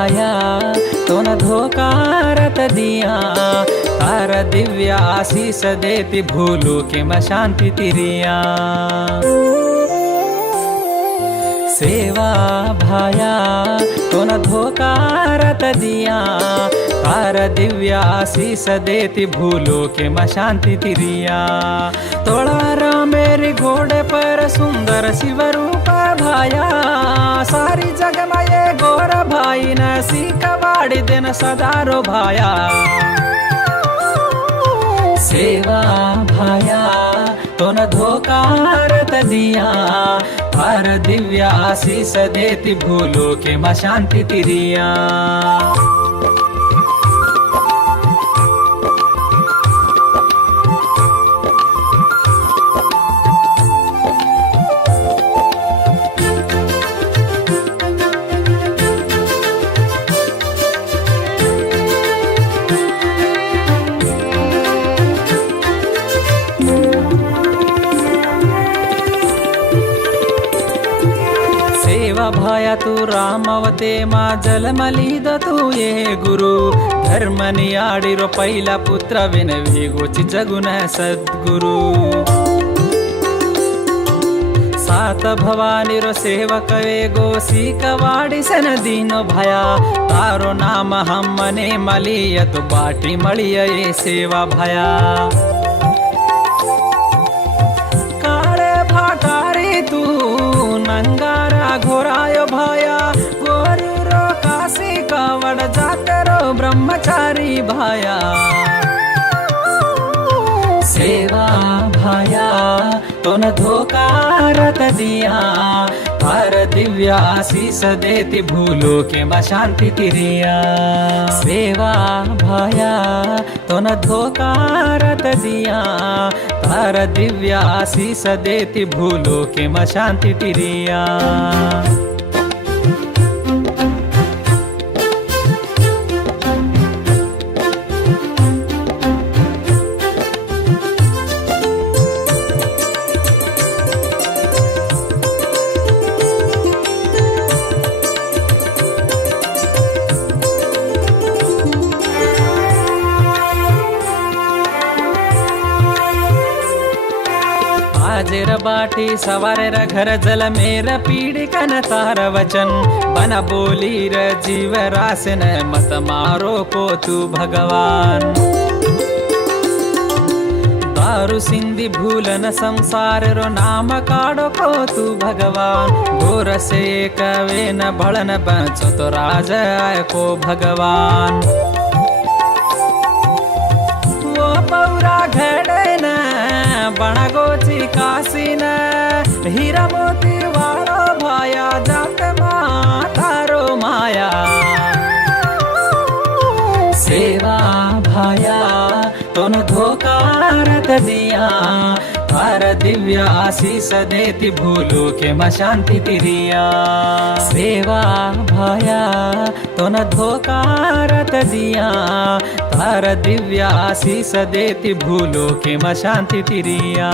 भाया तो न धोकारत दिया तार दिव्य आशीष देती भूलो के म शांति तिरिया सेवा भाया तो न धोकारत दिया तार दिव्य आशीष देती भूलो के म शांति तिरिया तोड़ा मेरी घोड़े पर सुंदर शिव रूप भाया सारी जग में ये गोर भाई न सीखवाड़ी दिन सदारो भाया सेवा भाया तो न धोकारत दिया तार दिव्य आशीष देती भूलो के म शांति तिरिया भाया तू रामवते मा जलमलीद तू ये गुरु धर्मनि आडिरो पैला पुत्र विनवी गोचि जगुन सद्गुरु सात भवानी रो सेवक वे गोसी कवाड़ी सन दीनो भया तारो नाम हम मने मलियत बाटी मलिय ये सेवा भया काळे भाटारी तू नंगारा घोरायो भाया गोरु रो काशी कावड़ जातरो ब्रह्मचारी भाया सेवा भाया तो न धोकारत दिया तार दिव्य आशीष देती भूलो के म शांति तिरिया सेवा भाया तो न धोकारत दिया तार दिव्य आशीष देती भूलो के म शांति तिरिया हाजिर बाटी सवारे र घर जल मेरा पीड़ी कन तार वचन बना बोली र जीव रासन मत मारो को तू भगवान दारु सिंधी भूलन संसार रो नाम काड़ो को तू भगवान गोर से कवे न भड़न बचो तो राज आय को भगवान वो पौरा घड़े न बड़ा गोची काशी न हीरा मोती वालो भाया जात मातारो माया सेवा भाया तो न धोकारत दिया तार दिव्य आशीष देती भूलो के म शांति तिरिया सेवा भाया तो न धोकारत दिया तार दिव्य आशीष देती भूलो के म शांति तिरिया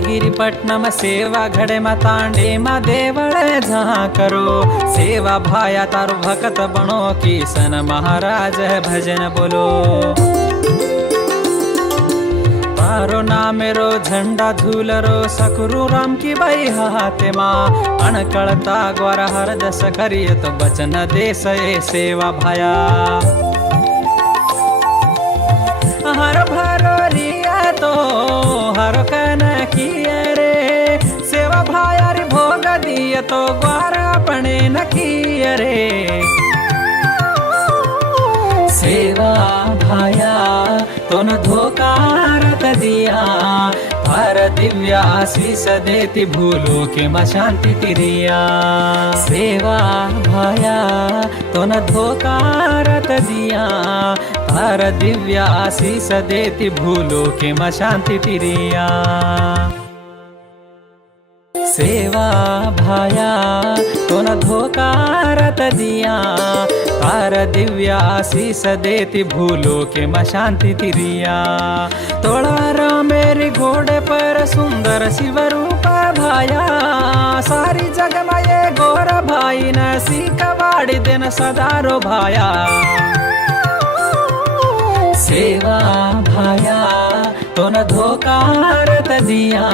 गिरिपट्टनम सेवा घड़े मतांडे मा देवल जहाँ करो सेवा भाया तारो भक्त बनो किसन महाराज भजन बोलो तारो नाम रो झंडा झूलरो सकुरु राम की बई हाथे माँ अणकड़ता ग्वार हर दस करिय तो बचन दे से सेवा भाया हर भरो रिया तो हर कन किए रे सेवा भाया रे भोग दिए तो ग्वार अपने न किए रे सेवा भाया तो न धोकारत दिया तार दिव्य आशीष देती भूलो के म शांति तिरिया सेवा भाया तो न धोकारत दिया तार दिव्य आशीष देती भूलो के माँ शांति तिरिया। सेवा भाया तो न धोखा रत दिया, तार दिव्य आशीष देती भूलो के माँ शांति तिरिया। तोड़ा मेरी घोड़े पर सुंदर शिव रूप भाया, सारी जग में ये गोर भाई न सीखवाड़ी दिन सदारो भाया। सेवा भाया तो न धोखा रत दिया।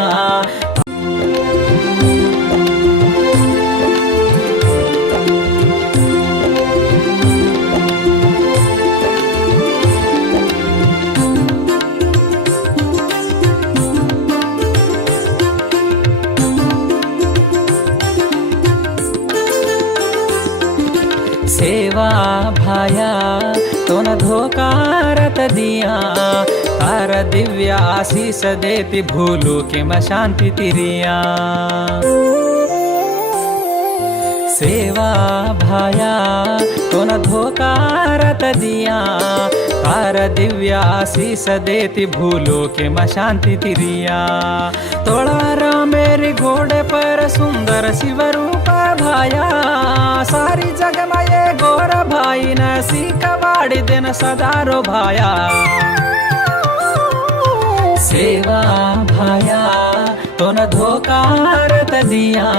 सेवा भाया तो न धोखा रत दिया, तार दिव्य आशीष देती भूलो के माँ शांति तिरिया। सेवा भाया तो न धोखा रत दिया, तार दिव्य आशीष देती भूलो के माँ शांति तिरिया। तोड़ा मेरी घोड़े पर सुंदर शिव रूप भाया, सारी जग में ये गोर भाई न सीखवाड़ी दिन सदारो भाया। सेवा भाया तो न धोखा रत दिया,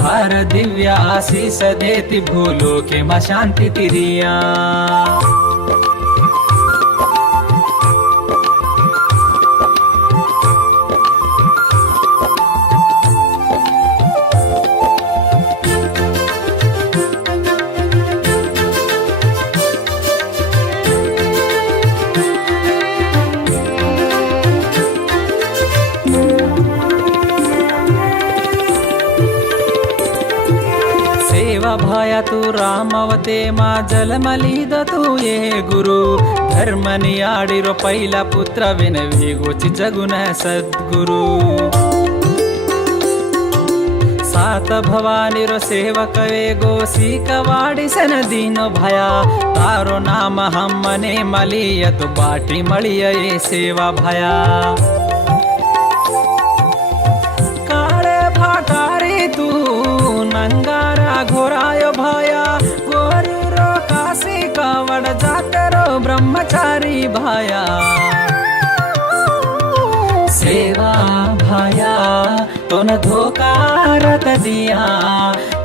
तार दिव्य आशीष देती भूलो के माँ शांति तिरिया। सेवा भाया तू रामवते माँ जलमलिद तू ये गुरु, धर्मनि आडिरो पैला पुत्र विनवी गोचि जगुन सद्गुरु। सात भवानी रो सेवक वे गोसी कवाड़ी सन दीनो भया, तारो नाम हम मने मलिय तो बाटी मलिय ये सेवा भया। काले भाटारी तू नंगारा घोरायो भाया, गोरु रो काशी कावड़ जाते रो ब्रह्मचारी भाया। सेवा भाया तो न धोखा रत दिया,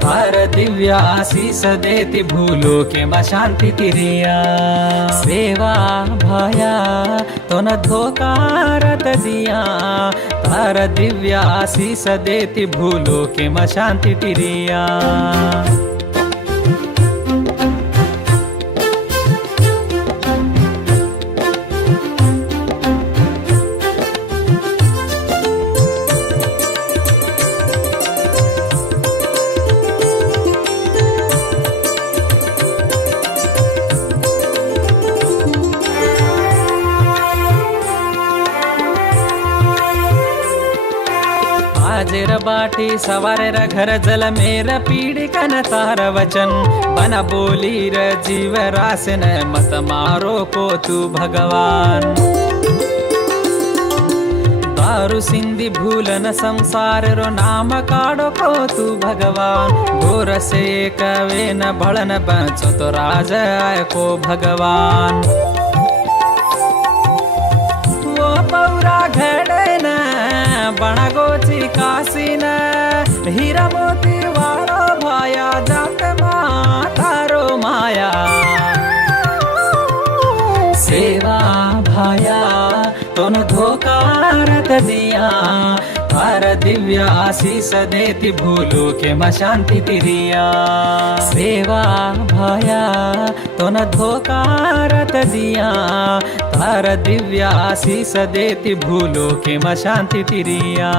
तार दिव्य आशीष देती भूलो के माँ शांति तिरिया। सेवा भाया तो न धोखा रत दिया, तार दिव्य आशीष देती भूलो के माँ शांति तिरिया। हाजिर बाटी सवारे र घर जल मेरा पीड़ी कन तार वचन, बना बोली र जीव रासन मत मारो को तू भगवान। दारू सिंधी भूलन संसार रो नाम काड़ो को तू भगवान। गोर से कवे न भड़न बचो तो राज आय को भगवान। वो पौरा घड़े न बड़ा गोची काशी न, हीरा मोती वाड़ो भाया जात मातारो माया। सेवा भाया तो न धोखा रत दिया, तार दिव्य आशीष देती भूलो के माँ शांति तिरिया। सेवा भाया तो न धोखा रत दिया, तार दिव्य आशीष देती भूलो के माँ शांति तिरिया।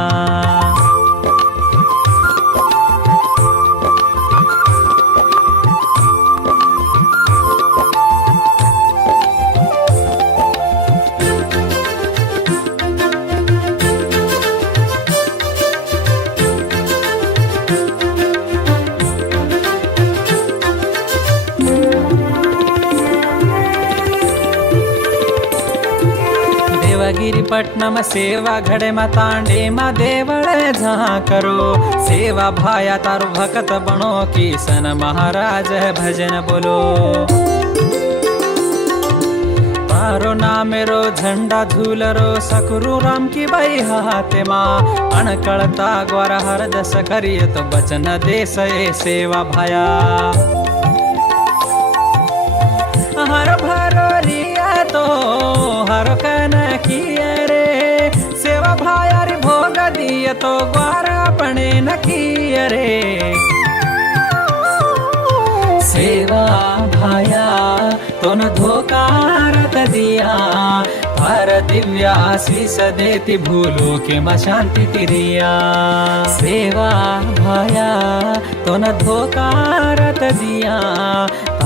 वटनम सेवा घड़े मा तांडे मा देवड़े जहाँ करो सेवा भाया तारो भक्त बनो किसन महाराज भजन बोलो तारो नामेरो झंडा झूलरो सकुरु राम की बई हाथे माँ अणकड़ता ग्वार हर दस करिय तो बचन देश सेवा भाया हर भरो रिया तो हर कन किए रे सेवा भाया रे भोग दिए तो ग्वार अपने न किए रे सेवा भाया तो न धोकारत दिया हर दिव्य आशीष देती भूलो के माँ शांति तिरिया सेवा भाया तो न धोकारत दिया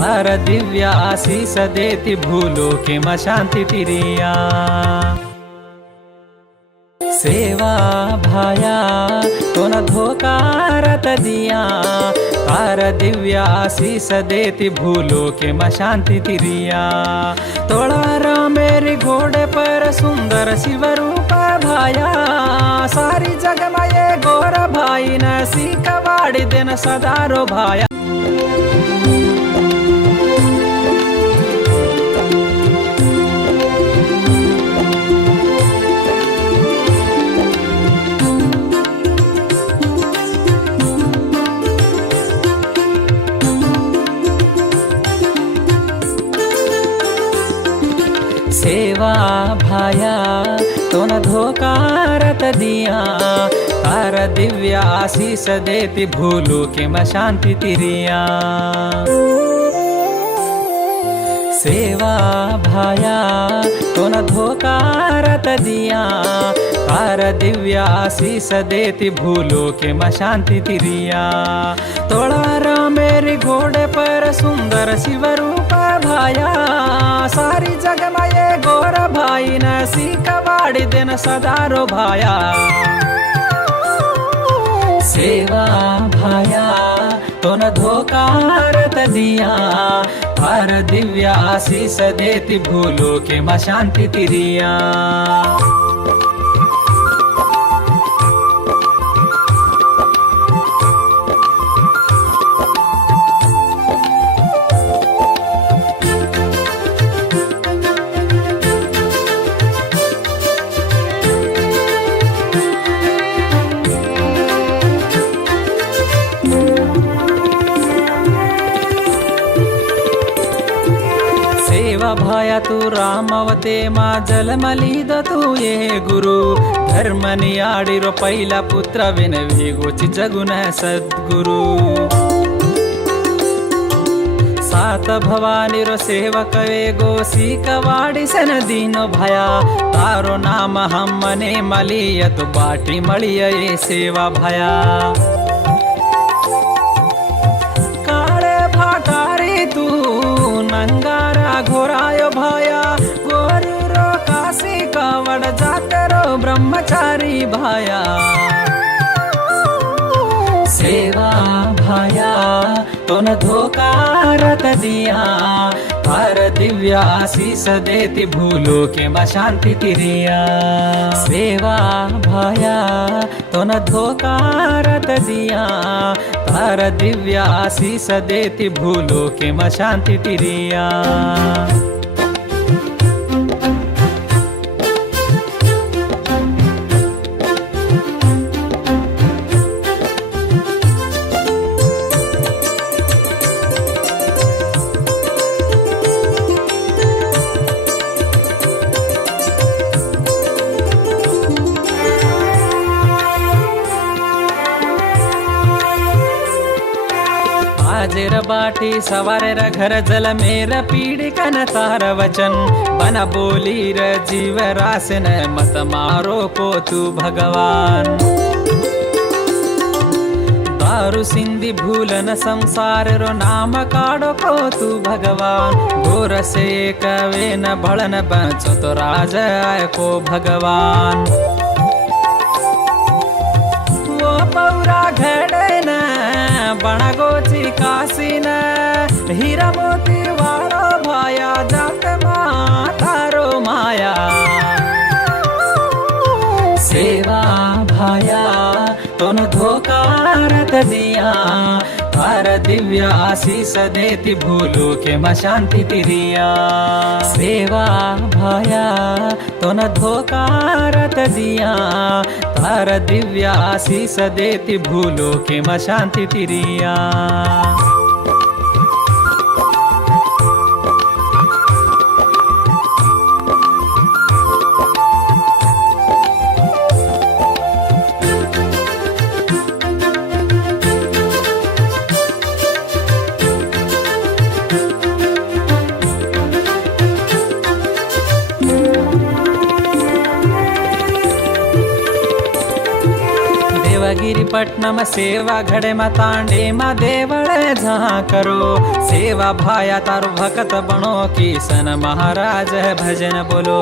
हर दिव्य आशीष देती भूलो के माँ शांति तिरिया सेवा भाया तो न धोकारत दिया तार दिव्य आशीष देती भूलो के माँ शांति तिरिया तोड़ा मेरी घोड़े पर सुंदर शिव रूप भाया सारी जग में ये गोर भाई न सीखवाड़ी दिन सदारो भाया सेवा भाया तो न धोकारत दिया तार दिव्य आशीष देती भूलो के माँ शांति तिरिया सेवा भाया तो न धोकारत दिया तार दिव्य आशीष देती भूलो के माँ शांति तिरिया तोड़ा मेरी घोड़े पर सुंदर शिव रूप भाया सारी जग में ये गोर भाई न सीखवाड़ी दिन सदारो भाया सेवा भाया तो न धोकारत दिया हर दिव्य आशीष देती भूलो के माँ शांति तिरिया सेवा भाया तू रामवते माँ जलमलीद तू ये गुरु धर्मनि आडिरो पैला पुत्र विनविगोचि जगुन सद्गुरु सात भवानी रो सेवक वे गोसी कवाड़ी सन दीनो भया तारो नाम हमने मलियत बाटी मलिय ये सेवा भया काले भाटारी तू नंगारा घोरायो भाया गोरु रो काशी कावड़ जातरो ब्रह्मचारी भाया सेवा भाया तो न धोकारत दिया हर दिव्य आशीष देती भूलो के माँ शांति तिरिया सेवा भाया तो न धोकारत दिया हर दिव्य आशीष देती भूलो के माँ शांति तिरिया हाजिर बाटी सवारे र घर जल मेरा पीड़ी कन तार वचन बना बोली र जीव रासन मत मारो को तू भगवान दारू सिंधी भूलन संसार रो नाम काड़ो को तू भगवान घोर से कवे न भड़न बचो तो राज आय को भगवान वो पौरा घड़े न बड़ा गोची काशी न हीरा मोती वाड़ो भाया जात मातारो माया सेवा भाया तोन धोकारत दिया तार दिव्य आशीष देती भूलो के म शांति तिरिया सेवा भाया तोन धोकारत दिया तार दिव्य आशीष देती भूलो के म शांति तिरिया गिरिपट्टनम सेवा घड़े म तांडे म देवल जहाँ करो सेवा भाया तारो भक्त बनो किशन महाराज भजन बोलो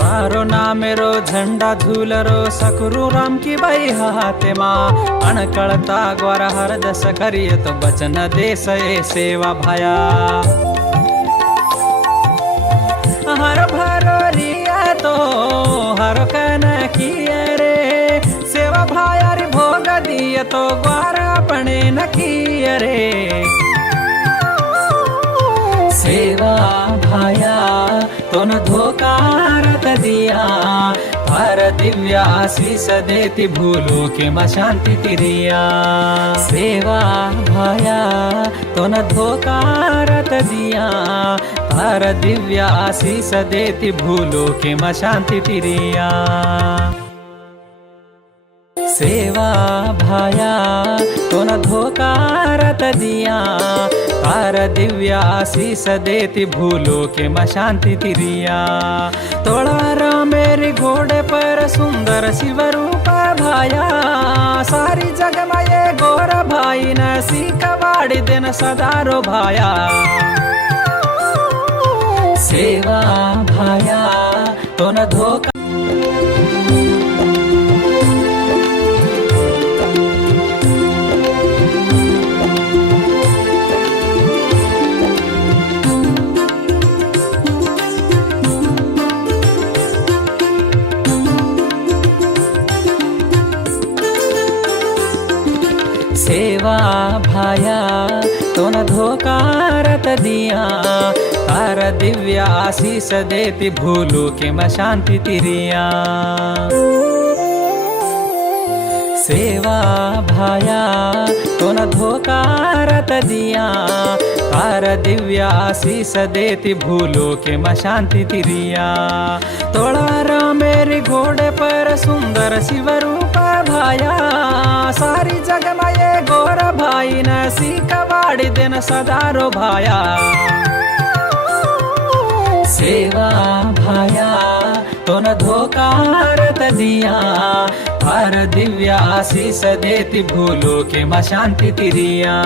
तारो नाम रो झंडा झूलरो सकरू राम की बई हाथे माँ अणकड़ता ग्वार हर दस करिय तो बचन दे से सेवा भाया हर भरो रिया तो हर कन किए रे सेवा भाया रे भोग दिए तो ग्वार अपने न किए रे सेवा भाया तो न धोकारत दिया तार दिव्य आशीष देती भूलो के म शांति तिरिया सेवा भाया तो न धोकारत दिया तार दिव्य आशीष देती भूलो के म शांति तिरिया सेवा भाया तो न धोकारत दिया तार दिव्य आशीष देती भूलो के म शांति तिरिया तोड़ा मेरी घोड़े पर सुंदर शिव रूप भाया सारी जग में ये गोर भाई न सीखवाड़ी दिन सदारो भाया सेवा भाया तो न धोखा सेवा भाया तो न धोकारत दिया तार दिव्य आशीष देती भूलो के म शांति तिरिया सेवा भाया तो न धोकारत दिया तार दिव्य आशीष देती भूलो के म शांति तिरिया तोड़ा मेरी घोड़े पर सुंदर शिव रूप भाया सारी जग में ये गोर भाई न सीखवाड़ी दिन सदारो भाया सेवा भाया तो न धोकारत दिया तार दिव्य आशीष देती भूलो के म शांति तिरिया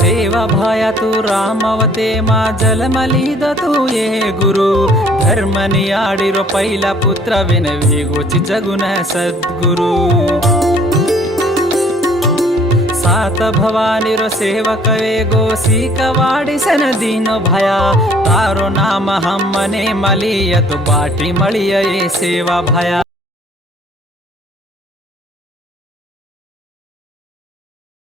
सेवा भाया तू रामवते माँ जलमलीद तू ये गुरु धर्मनि आडिरो पहिला पुत्र विनवी गोचि जगुन सद्गुरु सात भवानी रो सेवक वे गो सीकवाड़ी सन दीनो भया तारो नाम हम मने मलियत बाटी मलिय सेवा भया।